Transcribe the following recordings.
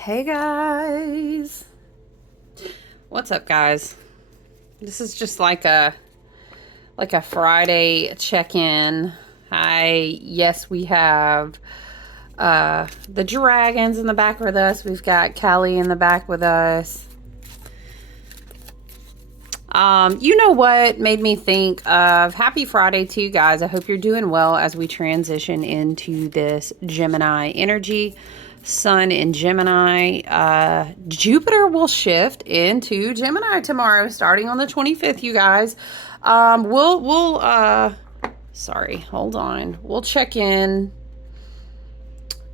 Hey guys. What's up, guys? This is just like a Friday check-in. Hi. Yes, we have the dragons in the back with us. We've got Callie in the back with us. You know what made me think of happy Friday to you guys. I hope you're doing well as we transition into this Gemini energy. Sun in Gemini. Jupiter will shift into Gemini tomorrow, starting on the 25th, you guys. Sorry, hold on. We'll check in,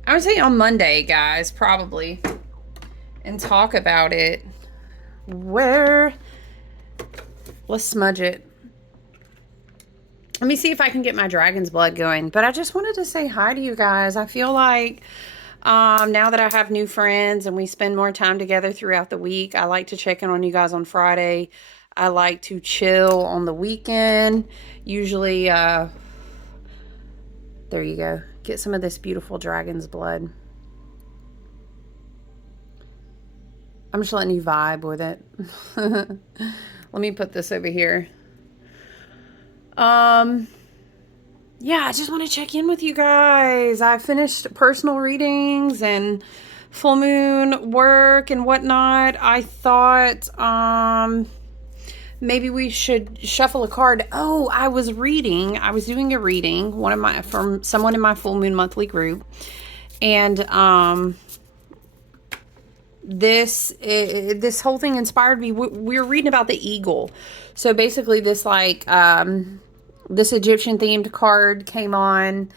I would say on Monday, guys, probably, and talk about it. Let's smudge it. Let me see if I can get my dragon's blood going. But I just wanted to say hi to you guys. I feel like now that I have new friends and we spend more time together throughout the week, I like to check in on you guys on Friday. I like to chill on the weekend. Usually, there you go. Get some of this beautiful dragon's blood. I'm just letting you vibe with it. Let me put this over here. Yeah, I just want to check in with you guys. I finished personal readings and full moon work and whatnot. I thought maybe we should shuffle a card. Oh, I was doing a reading, from someone in my full moon monthly group. And this whole thing inspired me. We were reading about the eagle. So basically this this Egyptian themed card came on,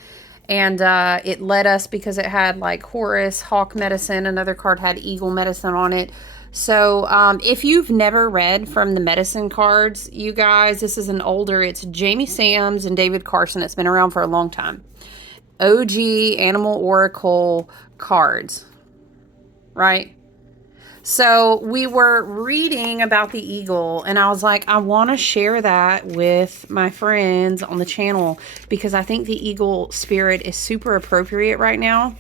and it led us because it had like Horus, hawk medicine. Another card had eagle medicine on it. So if you've never read from the medicine cards, you guys, this is it's Jamie Sams and David Carson. It's been around for a long time. OG Animal Oracle cards, right? So we were reading about the eagle, and I was like, I want to share that with my friends on the channel because I think the eagle spirit is super appropriate right now.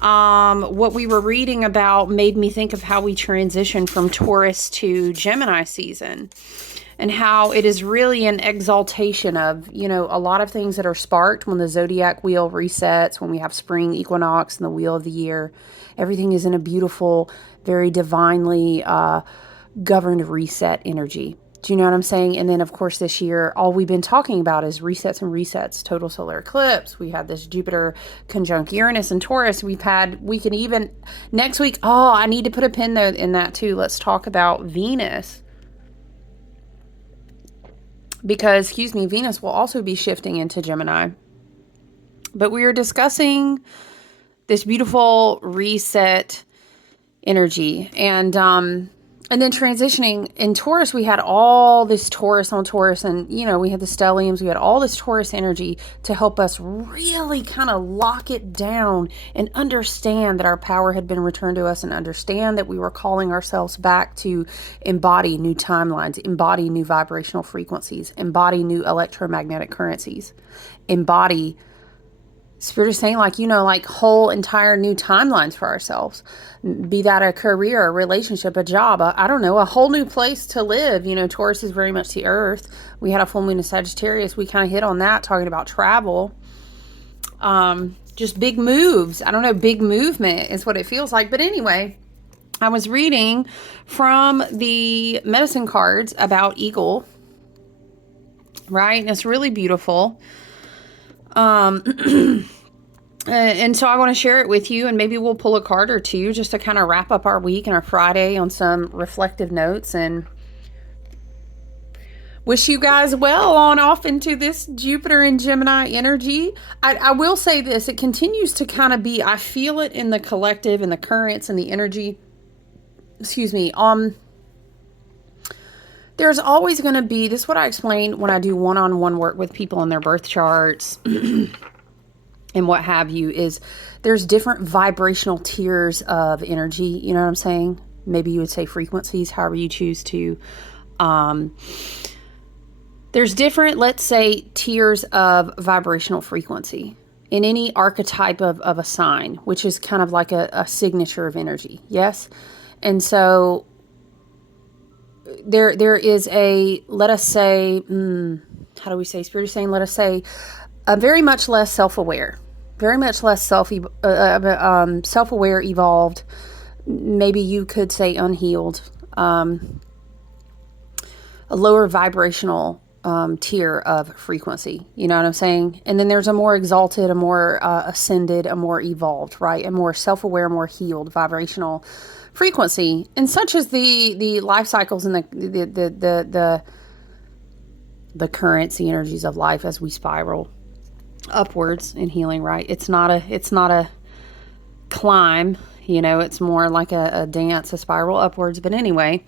What we were reading about made me think of how we transitioned from Taurus to Gemini season, and how it is really an exaltation of, a lot of things that are sparked when the zodiac wheel resets, when we have spring equinox and the wheel of the year. Everything is in a beautiful, very divinely governed reset energy. Do you know what I'm saying? And then, of course, this year, all we've been talking about is resets and resets. Total solar eclipse. We had this Jupiter conjunct Uranus and Taurus. We can even, next week, I need to put a pin there in that too. Let's talk about Venus. Because, Venus will also be shifting into Gemini. But we are discussing this beautiful reset energy, and then transitioning in Taurus. We had all this Taurus on Taurus, and we had the stelliums. We had all this Taurus energy to help us really kind of lock it down and understand that our power had been returned to us, and understand that we were calling ourselves back to embody new timelines, embody new vibrational frequencies, embody new electromagnetic currencies, embody, Spirit is saying, like whole entire new timelines for ourselves. Be that a career, a relationship, a job, a whole new place to live. Taurus is very much the earth. We had a full moon in Sagittarius. We kind of hit on that, talking about travel. Just big moves. Big movement is what it feels like. But anyway, I was reading from the medicine cards about eagle, right? And it's really beautiful. And so I want to share it with you, and maybe we'll pull a card or two just to kind of wrap up our week and our Friday on some reflective notes, and wish you guys well on off into this Jupiter and Gemini energy. I will say this, it continues to kind of be, I feel it in the collective and the currents and the energy. There's always going to be, this is what I explain when I do one-on-one work with people on their birth charts and what have you, is there's different vibrational tiers of energy. You know what I'm saying? Maybe you would say frequencies, however you choose to. There's different, let's say, tiers of vibrational frequency. in any archetype of a sign, which is kind of like a signature of energy. Yes. And so there is a, let us say, how do we say, Spirit is saying, let us say, a very much less self-aware, very much less self-aware, evolved, maybe you could say unhealed, a lower vibrational tier of frequency. You know what I'm saying? And then there's a more exalted, a more ascended, a more evolved, right? A more self-aware, more healed vibrational frequency. And such as the life cycles and the currents, the energies of life as we spiral upwards in healing, right? It's not a climb, you know, it's more like a dance, a spiral upwards. But anyway,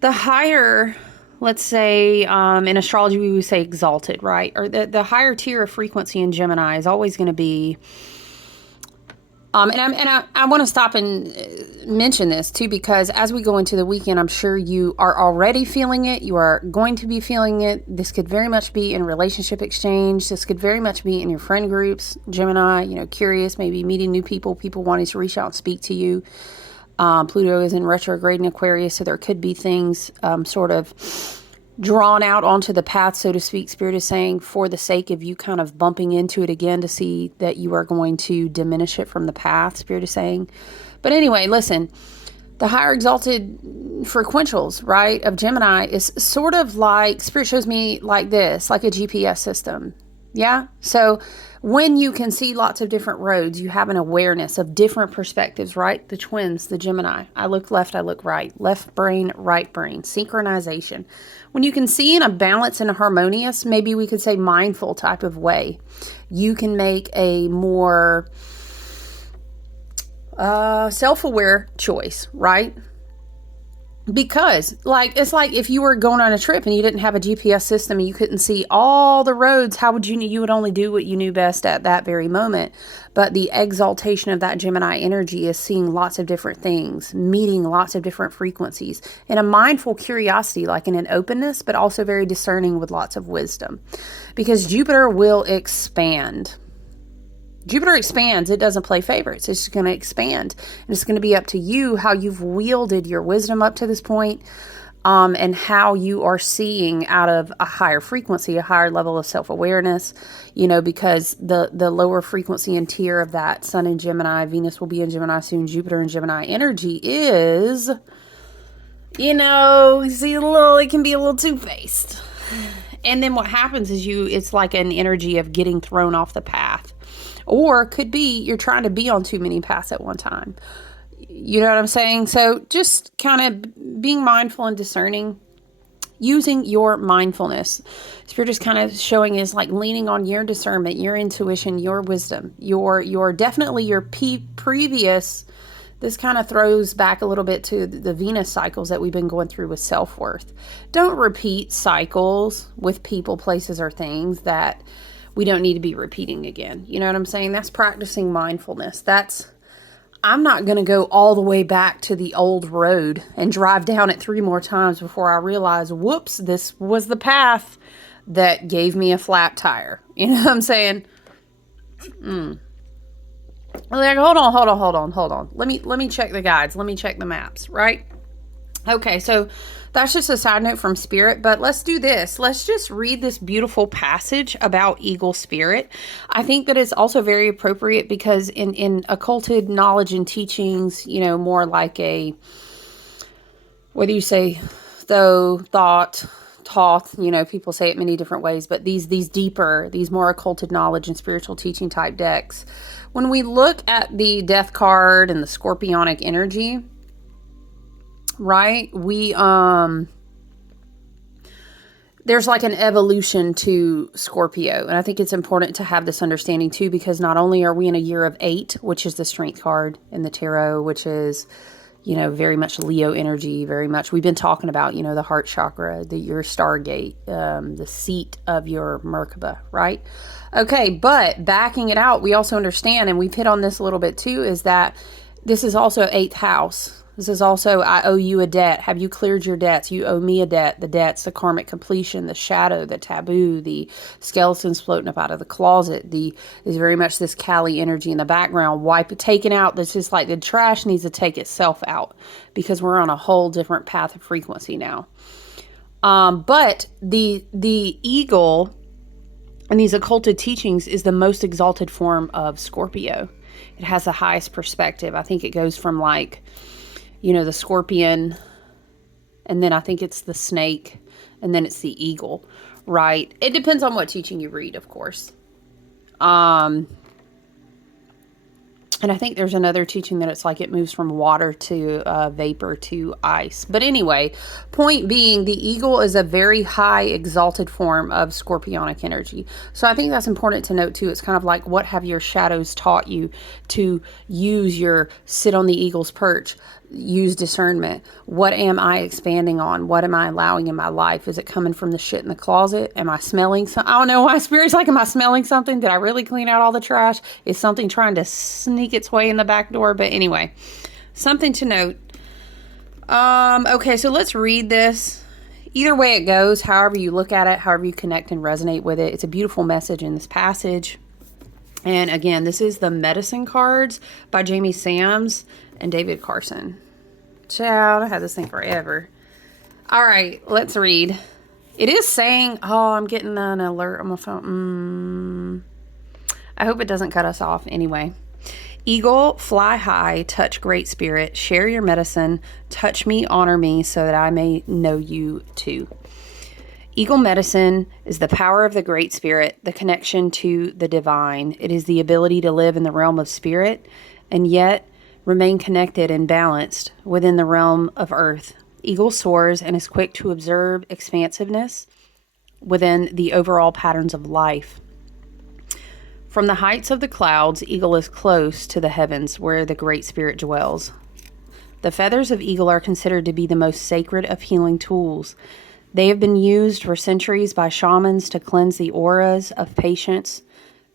the higher, let's say, in astrology, we would say exalted, right? Or the higher tier of frequency in Gemini is always going to be, I want to stop and mention this too, because as we go into the weekend, I'm sure you are already feeling it. You are going to be feeling it. This could very much be in relationship exchange. This could very much be in your friend groups, Gemini, you know, curious, maybe meeting new people wanting to reach out and speak to you. Pluto is in retrograde in Aquarius, so there could be things sort of drawn out onto the path, so to speak. Spirit is saying, for the sake of you kind of bumping into it again to see that you are going to diminish it from the path, Spirit is saying. But anyway, listen, the higher exalted frequentials, right, of Gemini is sort of like, Spirit shows me like this, like a GPS system. Yeah. So when you can see lots of different roads, you have an awareness of different perspectives, right? The twins, the Gemini. I look left, I look right. Left brain, right brain. Synchronization. When you can see in a balanced and a harmonious, maybe we could say mindful type of way, you can make a more self-aware choice, right? Because it's like if you were going on a trip and you didn't have a GPS system and you couldn't see all the roads, how would you would only do what you knew best at that very moment. But the exaltation of that Gemini energy is seeing lots of different things, meeting lots of different frequencies, and a mindful curiosity, like in an openness, but also very discerning with lots of wisdom. Because Jupiter will expand. Jupiter expands. It doesn't play favorites. It's just going to expand. And it's going to be up to you how you've wielded your wisdom up to this point, and how you are seeing out of a higher frequency, a higher level of self-awareness, you know, because the lower frequency and tier of that Sun in Gemini, Venus will be in Gemini soon, Jupiter in Gemini energy is, you know, see, it can be a little two-faced. And then what happens is it's like an energy of getting thrown off the path. Or could be you're trying to be on too many paths at one time. You know what I'm saying? So just kind of being mindful and discerning, using your mindfulness. Spirit is kind of showing is like leaning on your discernment, your intuition, your wisdom, your definitely your previous. This kind of throws back a little bit to the Venus cycles that we've been going through with self-worth. Don't repeat cycles with people, places, or things that we don't need to be repeating again. You know what I'm saying? That's practicing mindfulness. I'm not going to go all the way back to the old road and drive down it 3 more times before I realize, whoops, this was the path that gave me a flat tire. You know what I'm saying? Like, hold on. Let me check the guides. Let me check the maps, right? Okay, so that's just a side note from Spirit, but let's do this. Let's just read this beautiful passage about Eagle Spirit. I think that it's also very appropriate because in occulted knowledge and teachings, you know, more like a, what do you say, though, thought, you know, people say it many different ways, but these deeper, these more occulted knowledge and spiritual teaching type decks, when we look at the Death card and the Scorpionic energy, right, there's like an evolution to Scorpio, and I think it's important to have this understanding too, because not only are we in a year of 8, which is the Strength card in the tarot, which is, you know, very much Leo energy, very much, we've been talking about, you know, the heart chakra, your Stargate, the seat of your Merkaba, right? Okay, but backing it out, we also understand, and we've hit on this a little bit too, is that this is also 8th house. This is also, I owe you a debt. Have you cleared your debts? You owe me a debt. The debt's the karmic completion, the shadow, the taboo, the skeletons floating up out of the closet. Is very much this Kali energy in the background. Taken out. That's just like the trash needs to take itself out because we're on a whole different path of frequency now. But the eagle in these occulted teachings is the most exalted form of Scorpio. It has the highest perspective. I think it goes from like, the scorpion, and then I think it's the snake, and then it's the eagle, right? It depends on what teaching you read, of course. And I think there's another teaching that it's like it moves from water to vapor to ice. But anyway, point being, the eagle is a very high exalted form of scorpionic energy. So I think that's important to note too. It's kind of like, what have your shadows taught you to use your sit on the eagle's perch? Use discernment. What am I expanding on? What am I allowing in my life? Is it coming from the shit in the closet? Am I smelling something? I don't know. My spirit's like, am I smelling something? Did I really clean out all the trash? Is something trying to sneak its way in the back door? But anyway, something to note. Okay, so let's read this. Either way it goes, however you look at it, however you connect and resonate with it, it's a beautiful message in this passage. And again, this is the Medicine Cards by Jamie Sams and David Carson. Child, I had this thing forever. All right, let's read. It is saying, oh, I'm getting an alert on my phone. I hope it doesn't cut us off. Anyway. Eagle, fly high, touch great spirit, share your medicine, touch me, honor me, so that I may know you too. Eagle medicine is the power of the Great Spirit, the connection to the divine. It is the ability to live in the realm of spirit and yet remain connected and balanced within the realm of earth. Eagle soars and is quick to observe expansiveness within the overall patterns of life. From the heights of the clouds, Eagle is close to the heavens where the Great Spirit dwells. The feathers of Eagle are considered to be the most sacred of healing tools. They have been used for centuries by shamans to cleanse the auras of patients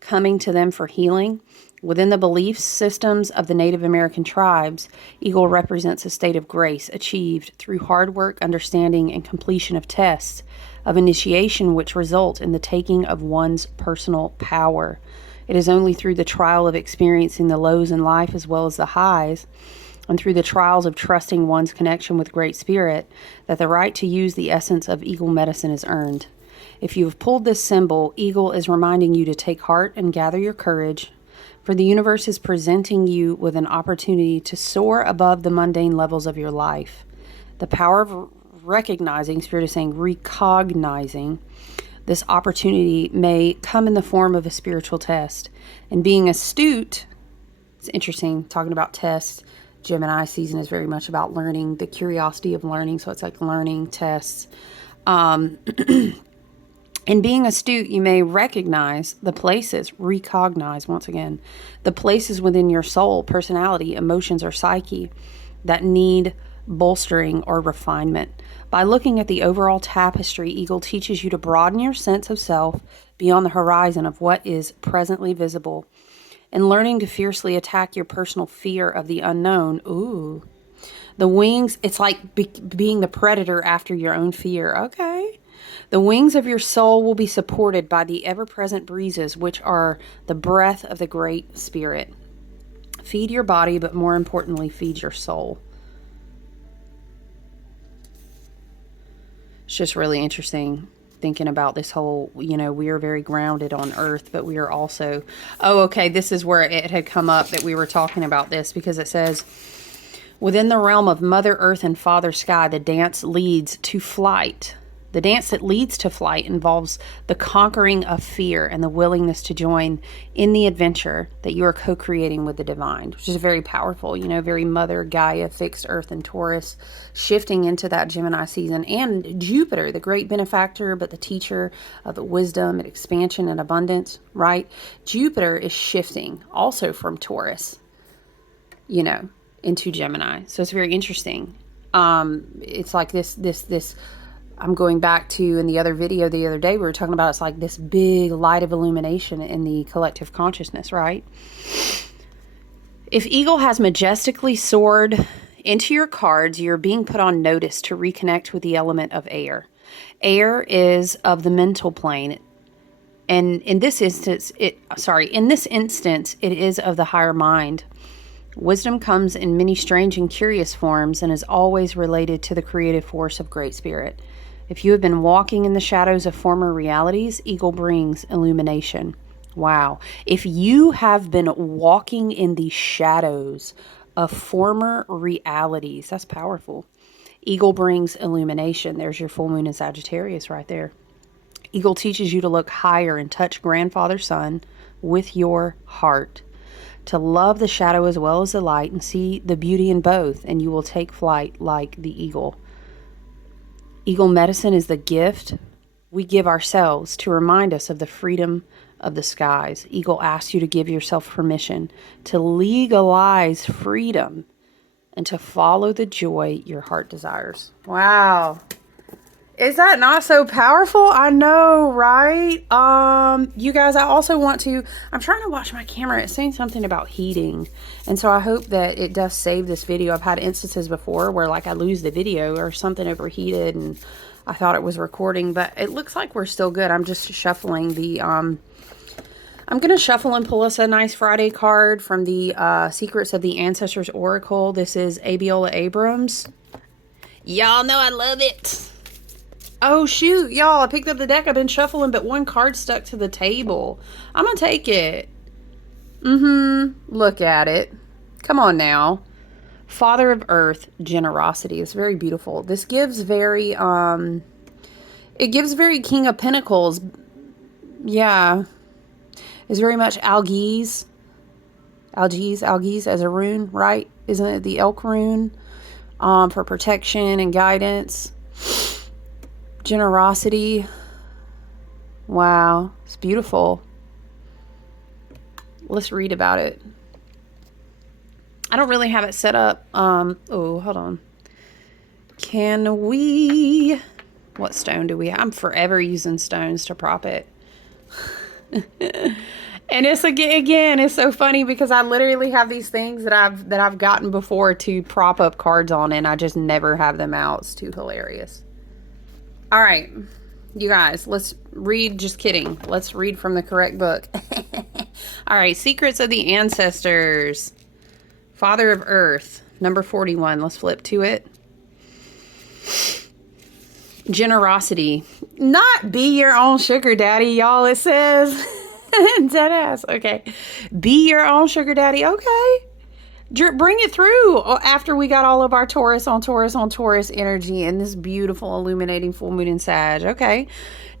coming to them for healing. Within the belief systems of the Native American tribes, Eagle represents a state of grace achieved through hard work, understanding, and completion of tests of initiation which result in the taking of one's personal power. It is only through the trial of experiencing the lows in life as well as the highs, and through the trials of trusting one's connection with Great Spirit, that the right to use the essence of Eagle medicine is earned. If you have pulled this symbol, Eagle is reminding you to take heart and gather your courage, for the universe is presenting you with an opportunity to soar above the mundane levels of your life. The power of recognizing, Spirit is saying recognizing, this opportunity may come in the form of a spiritual test. And being astute, it's interesting, talking about tests. Gemini season is very much about learning, the curiosity of learning. So it's like learning tests. In being astute, you may recognize the places, recognize once again, the places within your soul, personality, emotions, or psyche that need bolstering or refinement. By looking at the overall tapestry, Eagle teaches you to broaden your sense of self beyond the horizon of what is presently visible, and learning to fiercely attack your personal fear of the unknown. Ooh. The wings, it's like being the predator after your own fear. Okay. The wings of your soul will be supported by the ever-present breezes, which are the breath of the Great Spirit. Feed your body, but more importantly, feed your soul. It's just really interesting thinking about this whole, we are very grounded on earth, but we are also, this is where it had come up that we were talking about this, because it says, within the realm of Mother Earth and Father Sky, the dance leads to flight. The dance that leads to flight involves the conquering of fear and the willingness to join in the adventure that you are co-creating with the divine, which is very powerful, very Mother Gaia, fixed Earth and Taurus, shifting into that Gemini season. And Jupiter, the great benefactor, but the teacher of the wisdom and expansion and abundance, right? Jupiter is shifting also from Taurus, into Gemini. So it's very interesting. It's like this I'm going back to, in the other video the other day, we were talking about, it's like this big light of illumination in the collective consciousness, right? If Eagle has majestically soared into your cards, you're being put on notice to reconnect with the element of air. Air is of the mental plane. And in this instance, it is of the higher mind. Wisdom comes in many strange and curious forms and is always related to the creative force of Great Spirit. If you have been walking in the shadows of former realities, Eagle brings illumination. Wow. If you have been walking in the shadows of former realities, that's powerful. Eagle brings illumination. There's your full moon in Sagittarius right there. Eagle teaches you to look higher and touch grandfather sun with your heart, to love the shadow as well as the light and see the beauty in both, and you will take flight like the eagle. Eagle medicine is the gift we give ourselves to remind us of the freedom of the skies. Eagle asks you to give yourself permission to legalize freedom and to follow the joy your heart desires. Wow. Is that not so powerful? I know, right? You guys, I'm trying to watch my camera. It's saying something about heating. And so I hope that it does save this video. I've had instances before where like I lose the video or something overheated and I thought it was recording, but it looks like we're still good. I'm just shuffling the, I'm going to shuffle and pull us a nice Friday card from the Secrets of the Ancestors Oracle. This is Abiola Abrams. Y'all know I love it. Oh, shoot, y'all, I picked up the deck. I've been shuffling, but one card stuck to the table. I'm going to take it. Look at it. Come on now. Father of Earth, generosity. It's very beautiful. This gives very, it gives very King of Pentacles. Yeah. It's very much Algiz as a rune, right? Isn't it the elk rune? For protection and guidance. Generosity. Wow, it's beautiful. Let's read about it. I don't really have it set up. Oh, hold on. What stone do we have? I'm forever using stones to prop it. And it's again, it's so funny because I literally have these things that I've gotten before to prop up cards on, and I just never have them out. It's too hilarious. All right, you guys, let's read. Just kidding. Let's read from the correct book. All right, Secrets of the Ancestors. Father of Earth, number 41. Let's flip to it. Generosity. Not be your own sugar daddy, y'all, it says. Deadass. Okay. Be your own sugar daddy. Okay. Bring it through after we got all of our Taurus on Taurus energy and this beautiful illuminating full moon in Sag. Okay.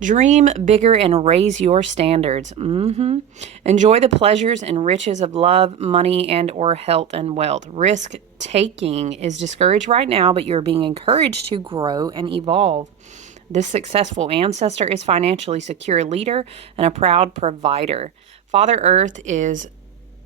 Dream bigger and raise your standards. Enjoy the pleasures and riches of love, money, and or health and wealth. Risk taking is discouraged right now, but you're being encouraged to grow and evolve. This successful ancestor is financially secure leader and a proud provider. Father Earth is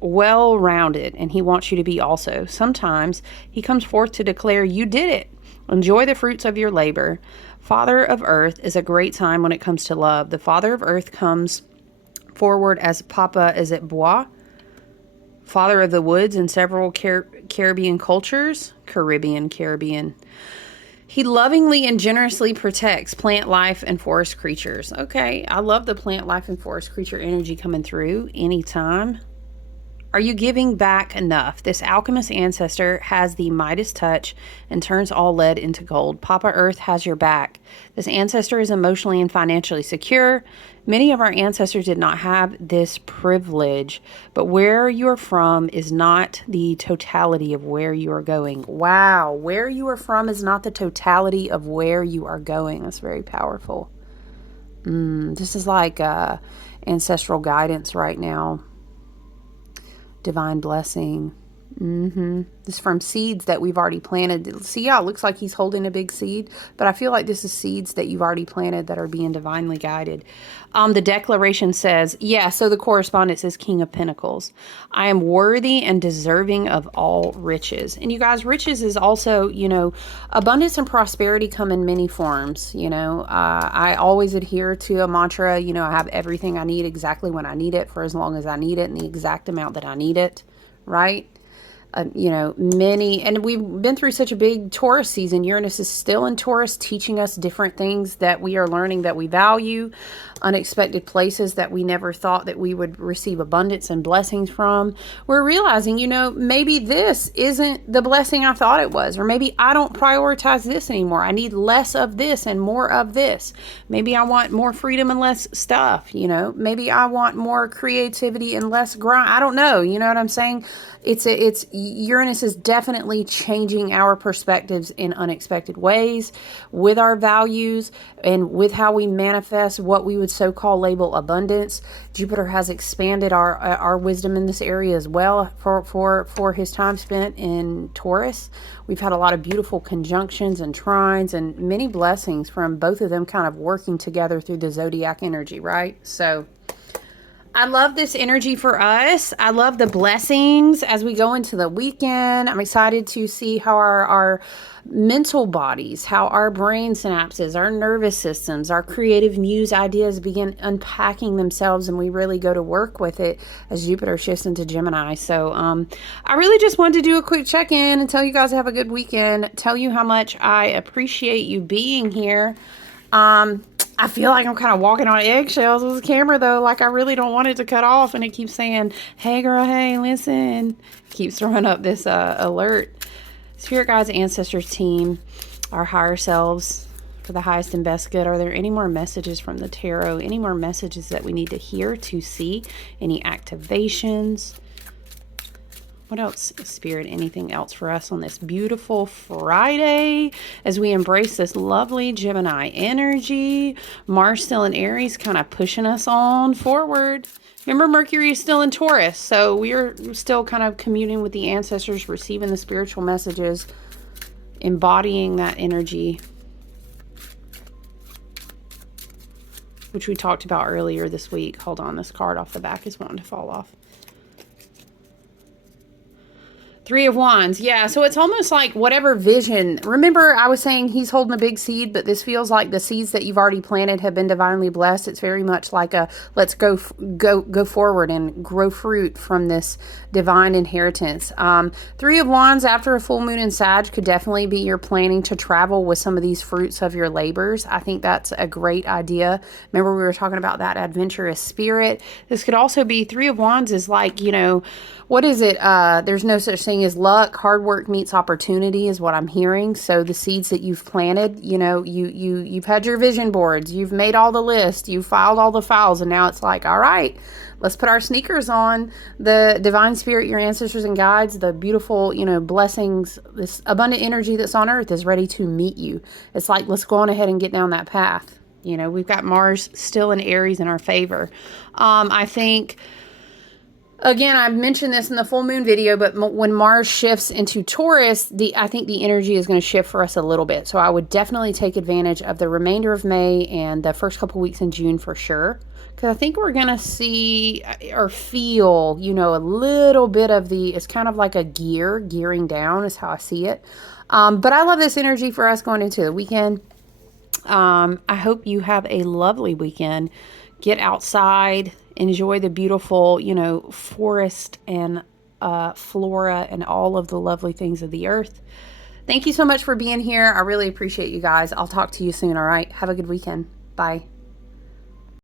well-rounded, and he wants you to be also. Sometimes he comes forth to declare you did it. Enjoy the fruits of your labor. Father of Earth is a great time when it comes to love. The Father of Earth comes forward as Papa is it Bois, Father of the Woods in several Caribbean cultures. Caribbean. He lovingly and generously protects plant life and forest creatures. Okay, I love the plant life and forest creature energy coming through anytime. Are you giving back enough? This alchemist ancestor has the Midas touch and turns all lead into gold. Papa Earth has your back. This ancestor is emotionally and financially secure. Many of our ancestors did not have this privilege, but where you are from is not the totality of where you are going. Wow, where you are from is not the totality of where you are going. That's very powerful. This is like ancestral guidance right now. Divine blessing. This is from seeds that we've already planted. See how it looks like he's holding a big seed, but I feel like this is seeds that you've already planted that are being divinely guided. The declaration says, so the correspondence is King of Pentacles. I am worthy and deserving of all riches. And you guys, riches is also, abundance and prosperity come in many forms. I always adhere to a mantra, I have everything I need exactly when I need it for as long as I need it and the exact amount that I need it, right? you know, many, and we've been through such a big Taurus season. Uranus is still in Taurus, teaching us different things that we are learning that we value, unexpected places that we never thought that we would receive abundance and blessings from. We're realizing, you know, maybe this isn't the blessing I thought it was, or maybe I don't prioritize this anymore. I need less of this and more of this. Maybe I want more freedom and less stuff, you know, maybe I want more creativity and less grind. I don't know. You know what I'm saying? It's Uranus is definitely changing our perspectives in unexpected ways with our values and with how we manifest what we would so-called label abundance. Jupiter has expanded our wisdom in this area as well for his time spent in Taurus. We've had a lot of beautiful conjunctions and trines and many blessings from both of them kind of working together through the zodiac energy, right? So I love this energy for us. I love the blessings as we go into the weekend. I'm excited to see how our mental bodies, how our brain synapses, our nervous systems, our creative muse ideas begin unpacking themselves, and we really go to work with it as Jupiter shifts into Gemini. So I really just wanted to do a quick check-in and tell you guys to have a good weekend, tell you how much I appreciate you being here. I feel like I'm kind of walking on eggshells with the camera, though. Like, I really don't want it to cut off, and it keeps saying, hey, girl, hey, listen. It keeps throwing up this alert. Spirit guides, ancestors, team, our higher selves, for the highest and best good. Are there any more messages from the tarot? Any more messages that we need to hear, to see? Any activations? What else, Spirit? Anything else for us on this beautiful Friday as we embrace this lovely Gemini energy? Mars still in Aries, kind of pushing us on forward. Remember, Mercury is still in Taurus, so we are still kind of communing with the ancestors, receiving the spiritual messages, embodying that energy, which we talked about earlier this week. Hold on, this card off the back is wanting to fall off. Three of Wands. Yeah, so it's almost like whatever vision. Remember, I was saying he's holding a big seed, but this feels like the seeds that you've already planted have been divinely blessed. It's very much like a let's go forward and grow fruit from this divine inheritance. Three of Wands after a full moon in Sag could definitely be you're planning to travel with some of these fruits of your labors. I think that's a great idea. Remember, we were talking about that adventurous spirit. This could also be Three of Wands is like, you know, what is it? There's no such thing as luck. Hard work meets opportunity is what I'm hearing. So the seeds that you've planted, you know, you've had your vision boards, you've made all the lists, you've filed all the files, and now it's like, all right, let's put our sneakers on. The divine spirit, your ancestors and guides, the beautiful, you know, blessings, this abundant energy that's on earth is ready to meet you. It's like, let's go on ahead and get down that path. You know, we've got Mars still in Aries in our favor. I think, again, I mentioned this in the full moon video, but when Mars shifts into Taurus, I think the energy is going to shift for us a little bit. So I would definitely take advantage of the remainder of May and the first couple weeks in June for sure. Because I think we're going to see or feel, you know, a little bit of it's kind of like a gearing down is how I see it. But I love this energy for us going into the weekend. I hope you have a lovely weekend. Get outside. Enjoy the beautiful, you know, forest and flora and all of the lovely things of the earth. Thank you so much for being here. I really appreciate you guys. I'll talk to you soon, all right? Have a good weekend. Bye.